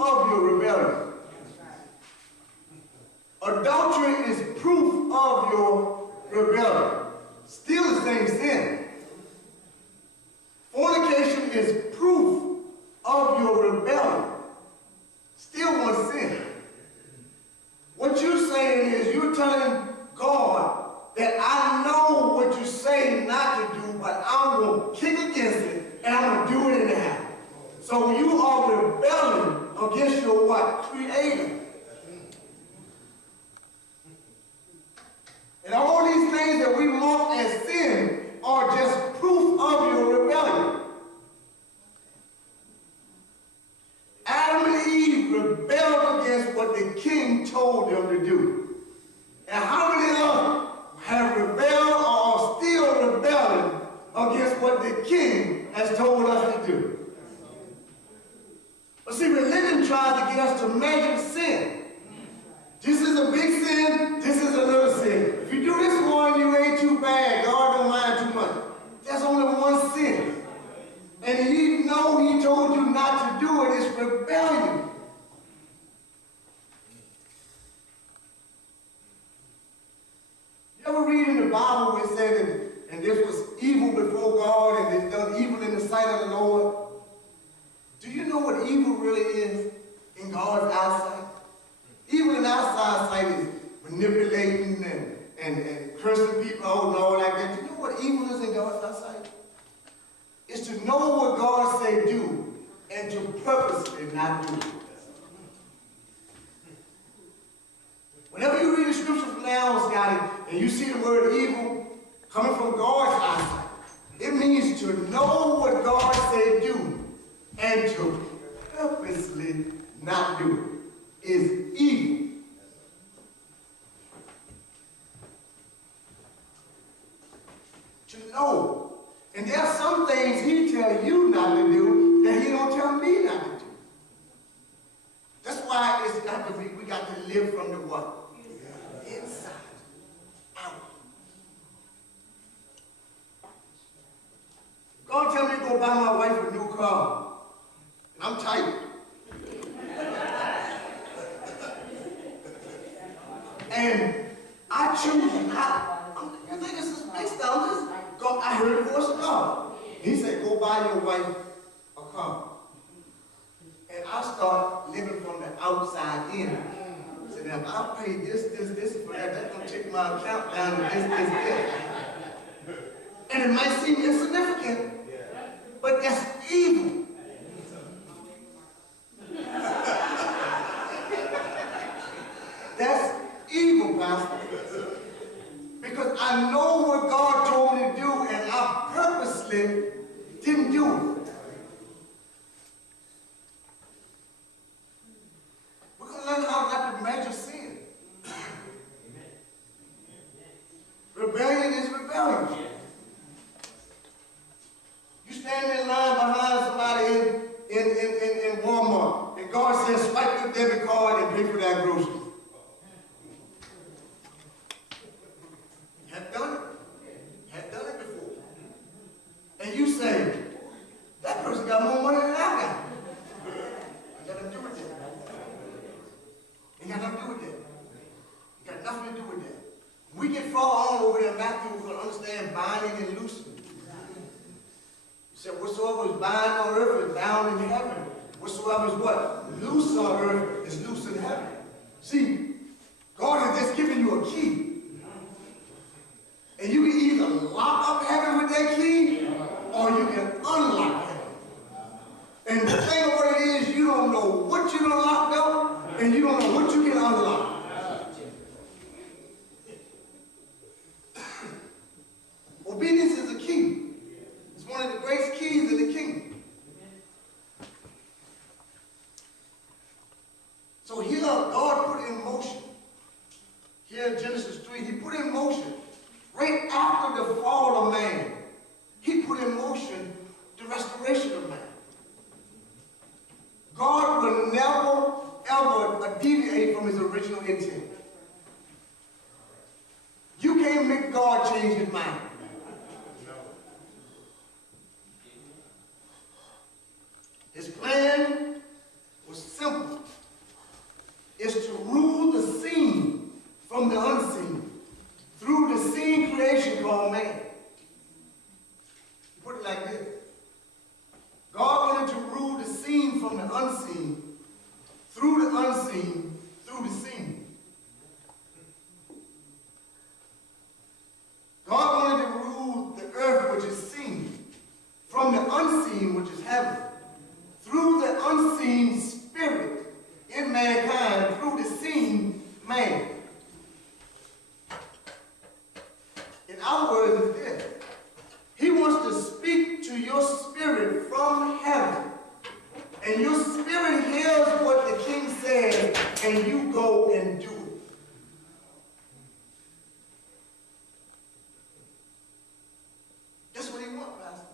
of your rebellion. Adultery is proof of your rebellion. Still the same sin. Fornication is proof of your rebellion. Still one sin. What you're saying is you're telling God that I know what you say not to do, but I'm going to kick against it and I'm going to do it anyhow. So you are rebelling against your what? Creator. And all these things that we mark as sin are just proof of your rebellion. Adam and Eve rebelled against what the king told them to do. And how many of us have rebelled or are still rebelling against what the king has told us to do? But see, religion tries to get us to measure sin. This is a big sin, this is a little sin. If you do this one, you ain't too bad. God don't mind too much. There's only one sin. And you know he told you not to do it. It's rebellion. You ever read in the Bible where it said, and this was evil before God and it's done evil in the sight of the Lord? Do you know what evil really is in God's eyesight? Evil in our sight is manipulating and cursing people out and all like that. Do you know what evil is in God's eyesight? It's to know what God say do and to purposely not do it. Whenever you read the scripture from now on, Scotty, and you see the word evil coming from God's eyesight, it means to know what God say do and to purposely not do it is evil. To know. And there are some things he tell you not to do that he don't tell me not to do. That's why it's got to be, we got to live from the what? Inside out. God tell me to go buy my wife a new car. And I'm tight. And I choose not. You think this is based on this? God, I heard the voice of God. He said, go buy your wife a car. And I start living from the outside in. So now if I pay this for that, that's going to take my account down to this. And it might seem insignificant, but that's evil. That's evil, Pastor. Because I know what God told me to do, and I purposely didn't do it. We're going to learn how not to measure sin. Rebellion is rebellion. You stand in line behind somebody in Walmart, and God says, swipe your debit card and pay for that grocery. Have done it before. And you say, that person got more money than I got. Ain't got nothing to do with that. Ain't got nothing to do with that. Ain't got nothing to do with that. We get far on over there, Matthew, we're going to understand binding and loosing. He said, whatsoever is bound on earth is bound in heaven. Whatsoever is what? Loose on earth is loose in heaven. See, God has just given you a key. And you can either lock up heaven with that key, or you can unlock heaven. And the thing of what it is, you don't know what you done locked up, and you don't know what you can unlock. Obedience is a key. It's one of the greatest keys in the kingdom. So here, God put in motion. Here in Genesis 3, he put in motion. Right after the fall of man, he put in motion the unseen, through the unseen, through the seen. God wanted to rule the earth, which is seen, from the unseen, which is heaven, through the unseen spirit in mankind, through the seen man. In other words, it's this. He wants to speak to your spirit from heaven. And your spirit hears what the king says, and you go and do it. That's what he wants, Pastor.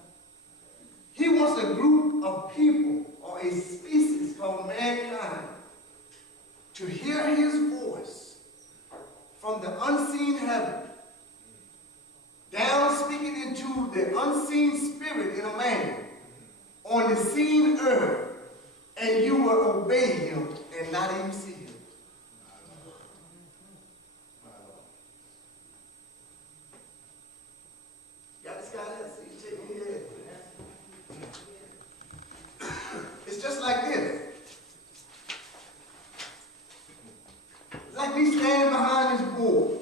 He wants a group of people, or a species called mankind, to hear his voice from the unseen heaven, down speaking into the unseen spirit in a man, on the seen earth, and you will obey him and not even see him. Got this guy there? See, you take me here. It's just like this. It's like me standing behind this board.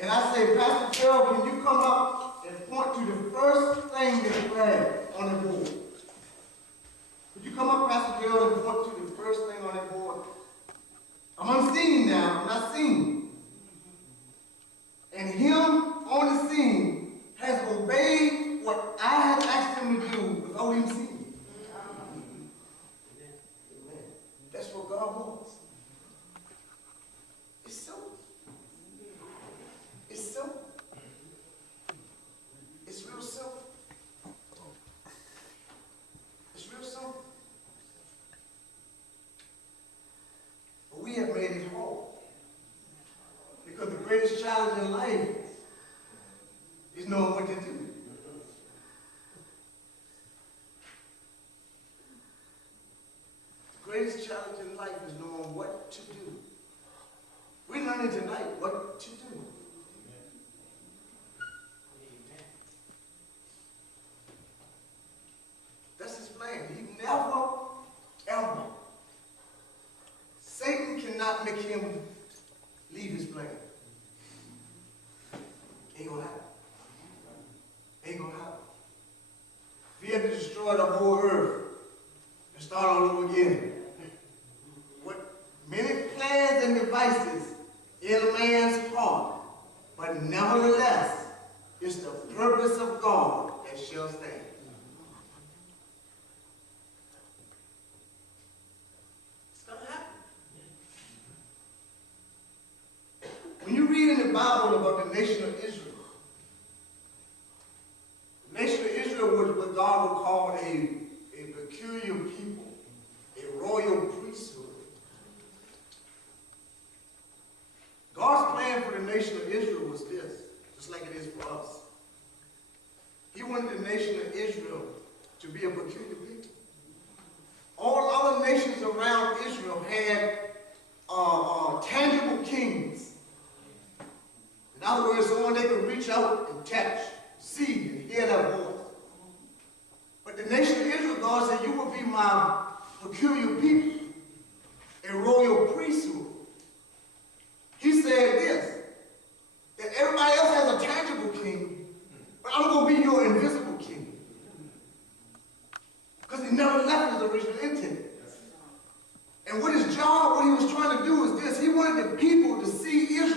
And I say, Pastor Gerald, can you come up and point to the first thing that you have on the board? Could you come up, Pastor Gerald, and point to the first thing on that board? I'm unseen now, I'm not seen. And him on the scene has obeyed what I have asked him to do without him seeing. Amen. That's what God wants. It's simple. It's simple. It's real simple. It's real simple. But we have made it hard. Because the greatest challenge in life is knowing what to do. The greatest challenge in life is knowing what to do. We're learning tonight what to do. That's his plan. He never, ever. Satan cannot make him leave his plan. Ain't gonna happen. Ain't gonna happen. If he had to destroy the whole earth and start all over again, what many plans and devices in a man's heart, but nevertheless, it's the purpose of God that shall stand. It's gonna happen. When you read in the Bible about the nation of Israel, the nation of Israel was what God would call a peculiar people, a royal priesthood. God's plan for the nation of Israel was this, just like it is for us. He wanted the nation of Israel to be a peculiar people. All other nations around Israel had tangible kings. In other words, someone they could reach out and touch, see, and hear their voice. But the nation of Israel, God said, you will be my peculiar people, a royal priesthood. He said this, that everybody else has a tangible king, but I'm going to be your invisible king. Because he never left his original intent. And what his job, what he was trying to do is this, he wanted the people to see Israel